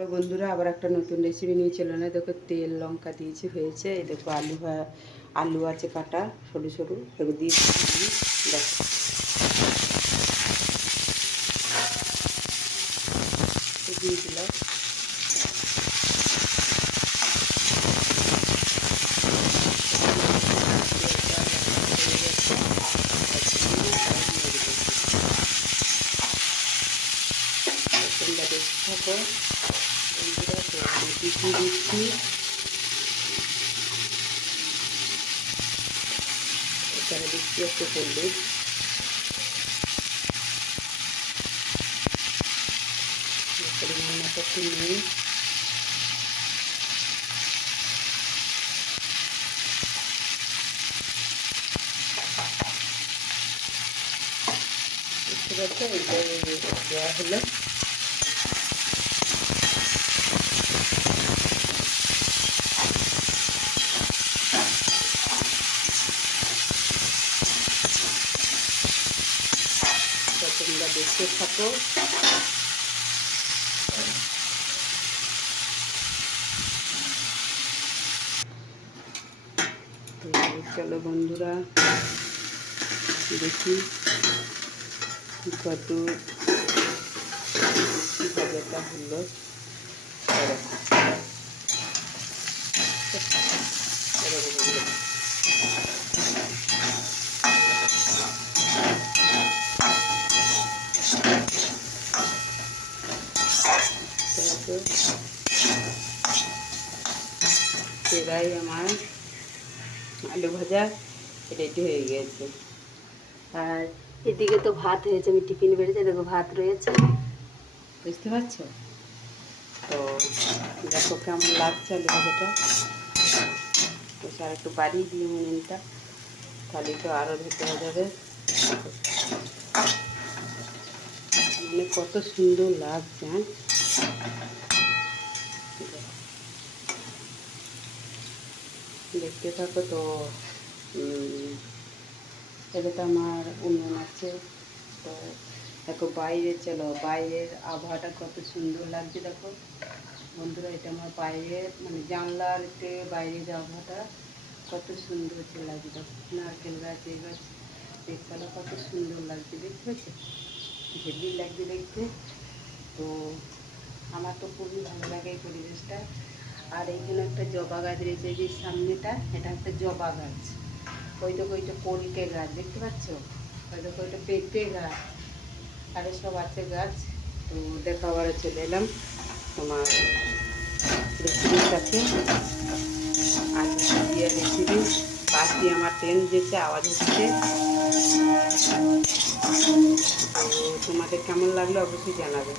Hello বন্ধুরা, আবার একটা নতুন রেসিপি নিয়ে চলে না। দেখো তেল লঙ্কা দিয়েছি, হয়েছে। এই দেখো আলু আছে কাটা সরু সরু, দেখো দিয়ে দেখো দিয়ে দিলাম। তোমরা দেখতে থাকো বন্ধুরা। তো আমি কিছু দিচ্ছি, এখানে দিচ্ছি একটু হলুদ, পরিমাণ মতো একটু নুন, বুঝতে পারছো? এইটা দেওয়া হলো। তোমরা দেখতে থাকো। চলো বন্ধুরা দেখি কত ভাজাটা হলো। প্রায় আমার আলু ভাজা রেডি হয়ে গেছে। আর এদিকে তো ভাত হয়েছে, আমি টিফিন বেড়েছে, দেখো ভাত রয়েছে, বুঝতে পারছো? তো দেখো কেমন লাগছে আলু ভাজাটা। তো আর একটু বাড়িয়ে দিয়ে মিনিটটা, তাহলে তো আরও ধরতে হয়ে যাবে। মানে কত সুন্দর লাগছে। হ্যাঁ, দেখতে থাকো। তো এটা তো আমার উনুন আছে। তো দেখো বাইরে, চলো বাইরের আবহাওয়াটা কত সুন্দর লাগছে। দেখো বন্ধুরা, এটা আমার বাইরের মানে জানলার বাইরের আবহাওয়াটা কত সুন্দর লাগছে। দেখো নারকেল গাছ, এই গাছ দেখতে কত সুন্দর লাগছে, দেখতে পাচ্ছি হেভি লাগছে দেখতে। তো আমার তো খুবই ভালো লাগে এই পরিবেশটা। আর এইখানে একটা জবা গাছ রয়েছে, এই যে সামনেটা, এটা একটা জবা গাছ। ওই তো কলকে গাছ দেখতে পাচ্ছ, ওই দেখো ওইটা পেঁপে গাছ, আরও সব আছে গাছ। তো দেখো আবার চলে এলাম তোমার রেসিপির কাছে। আলু দিয়ে রেসিপি, পাশ দিয়ে আমার ট্রেন যেছে, আওয়াজ হচ্ছে। তো তোমাদের কেমন লাগলো অবশ্যই জানাবে।